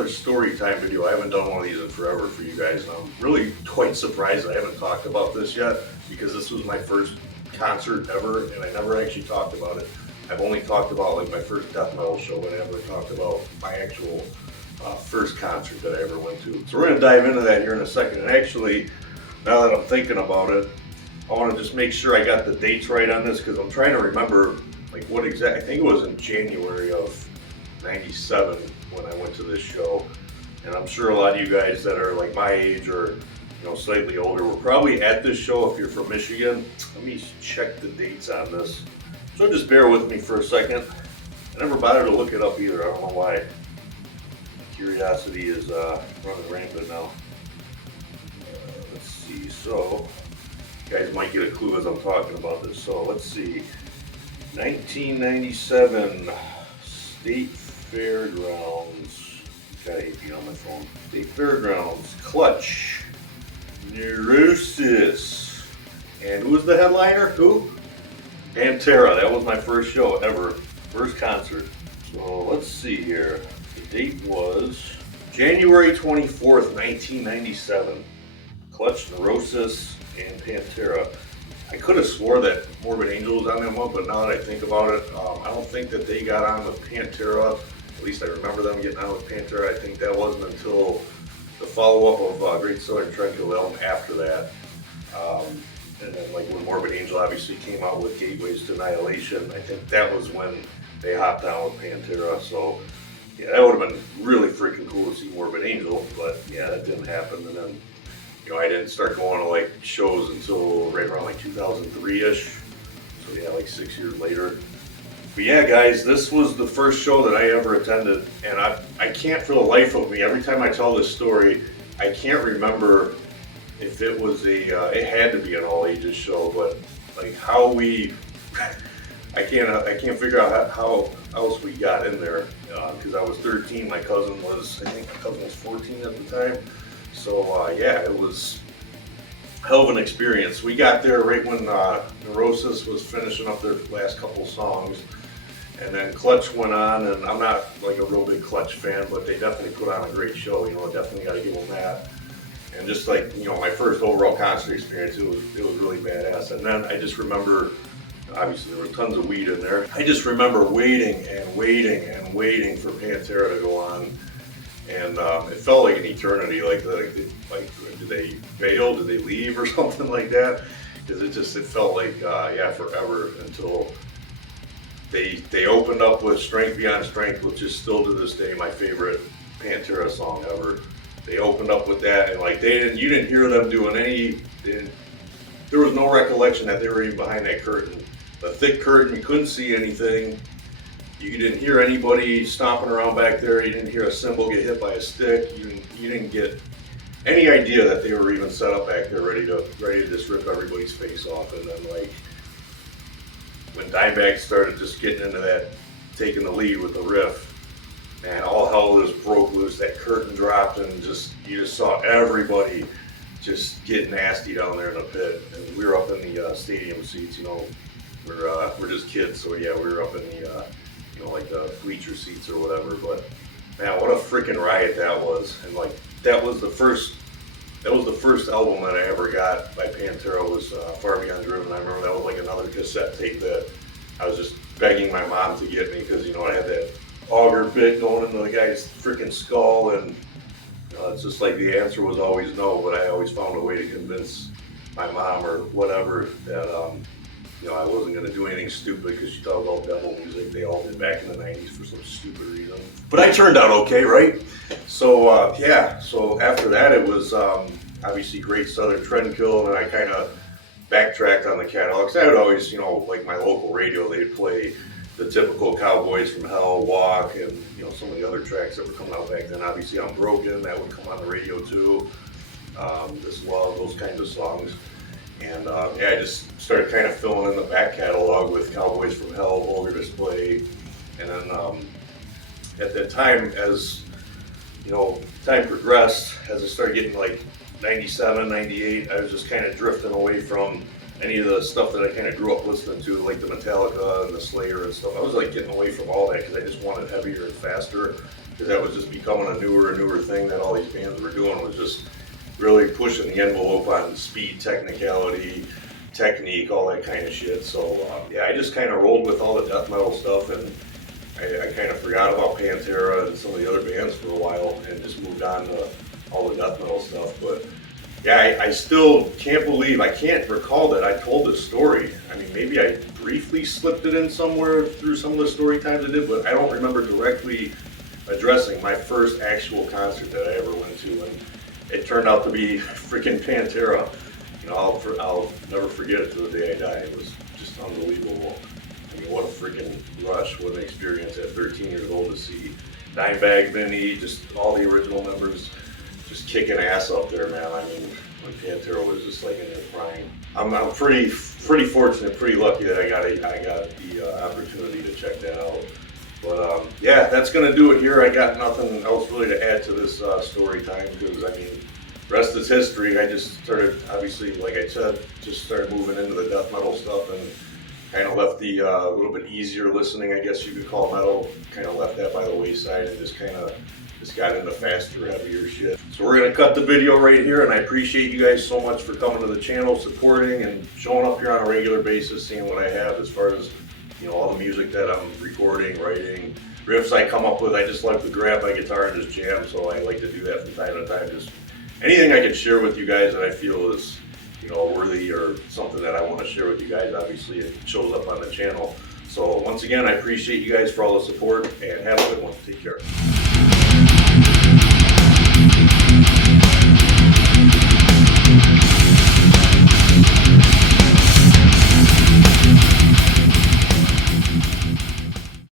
another story time video. I haven't done one of these in forever for you guys, and I'm really quite surprised I haven't talked about this yet because this was my first concert ever, and I never actually talked about it. I've only talked about like my first death metal show, but I never talked about my actual first concert that I ever went to. So we're gonna dive into that here in a second. And actually, now that I'm thinking about it, I want to just make sure I got the dates right on this because I'm trying to remember like what exact. I think it was in January of '97 when I went to this show, and I'm sure a lot of you guys that are like my age or slightly older were probably at this show if you're from Michigan. Let me check the dates on this. So just bear with me for a second. I never bothered to look it up either. I don't know why. Curiosity is running rampant now. Let's see. So you guys might get a clue as I'm talking about this. So let's see. 1997 State Fairgrounds. Got AP on my phone. State Fairgrounds. Clutch. Neurosis. And who was the headliner? Who? Pantera. That was my first show ever. First concert. So let's see here. The date was January 24th, 1997. Clutch, Neurosis, and Pantera. I could have swore that Morbid Angel was on that one, but now that I think about it, I don't think that they got on with Pantera. At least I remember them getting on with Pantera. I think that wasn't until the follow-up of Great Southern Trendkill album after that. And then like when Morbid Angel obviously came out with Gateways to Annihilation, I think that was when they hopped on with Pantera. So yeah, that would have been really freaking cool to see Morbid Angel, but yeah, that didn't happen. And then I didn't start going to like shows until right around like 2003-ish. So yeah, like 6 years later. But yeah, guys, this was the first show that I ever attended, and I can't for the life of me, every time I tell this story, I can't remember if it was it had to be an all ages show, but like how we, I can't figure out how else we got in there, because I was 13, I think my cousin was 14 at the time. So yeah, it was a hell of an experience. We got there right when Neurosis was finishing up their last couple songs, and then Clutch went on, and I'm not like a real big Clutch fan, but they definitely put on a great show. Definitely got to give them that. And just like my first overall concert experience, it was really badass. And then I just remember, obviously there was tons of weed in there. I just remember waiting and waiting and waiting for Pantera to go on. And it felt like an eternity. Like did they bail? Did they leave or something like that? Because it felt like forever until they opened up with Strength Beyond Strength, which is still to this day my favorite Pantera song ever. They opened up with that, and like you didn't hear them doing there was no recollection that they were even behind that curtain. The thick curtain, you couldn't see anything. You didn't hear anybody stomping around back there. You didn't hear a cymbal get hit by a stick. You didn't get any idea that they were even set up back there ready to just rip everybody's face off. And then like when Dimebag started just getting into that, taking the lead with the riff, man, all hell just broke loose. That curtain dropped, and you just saw everybody just get nasty down there in the pit. And we were up in the stadium seats. We're just kids, so yeah, we were up in the like the bleacher seats or whatever. But man, what a freaking riot that was! And like that was the first album that I ever got by Pantera was Far Beyond Driven. I remember that was like another cassette tape that I was just begging my mom to get me because I had that auger bit going into the guy's freaking skull, and it's just like the answer was always no, but I always found a way to convince my mom or whatever that I wasn't going to do anything stupid because she thought about devil music. They all did back in the 90s for some stupid reason. But I turned out okay, right? So so after that it was obviously Great Southern Trendkill, and I kind of backtracked on the catalog. I would always, like my local radio, they'd play the typical Cowboys from Hell, Walk, and some of the other tracks that were coming out back then. Obviously Unbroken, that would come on the radio too. This Love, those kinds of songs. And I just started kind of filling in the back catalog with Cowboys from Hell, Vulgar Display. And then at that time, as time progressed, as I started getting like 97, 98, I was just kind of drifting away from any of the stuff that I kind of grew up listening to, like the Metallica and the Slayer and stuff. I was like getting away from all that because I just wanted heavier and faster. because that was just becoming a newer and newer thing that all these bands were doing, was just really pushing the envelope on speed, technicality, technique, all that kind of shit. So yeah, I just kind of rolled with all the death metal stuff, and I kind of forgot about Pantera and some of the other bands for a while and just moved on to all the death metal stuff. But yeah, I still can't believe, I can't recall that I told this story. I mean, maybe I briefly slipped it in somewhere through some of the story times I did, but I don't remember directly addressing my first actual concert that I ever went to. And it turned out to be freaking Pantera. You know, I'll never forget it to the day I die. It was just unbelievable. I mean, what a freaking rush, what an experience at 13 years old to see Dimebag, Vinny, just all the original members just kicking ass up there, man. I mean, when Pantera was just like in their prime. I'm pretty fortunate, pretty lucky that I got the opportunity to check that out. But yeah, that's gonna do it here. I got nothing else really to add to this story time, because I mean, rest is history. I just started, obviously, like I said, just started moving into the death metal stuff, and kind of left the little bit easier listening, I guess you could call metal, kind of left that by the wayside and just got into faster, heavier shit. So we're gonna cut the video right here, and I appreciate you guys so much for coming to the channel, supporting and showing up here on a regular basis, seeing what I have as far as, you know, all the music that I'm recording, writing, riffs I come up with. I just like to grab my guitar and just jam, so I like to do that from time to time. Just anything I can share with you guys that I feel is, you know, worthy or something that I want to share with you guys. Obviously, it shows up on the channel. So once again, I appreciate you guys for all the support, and have a good one. Take care.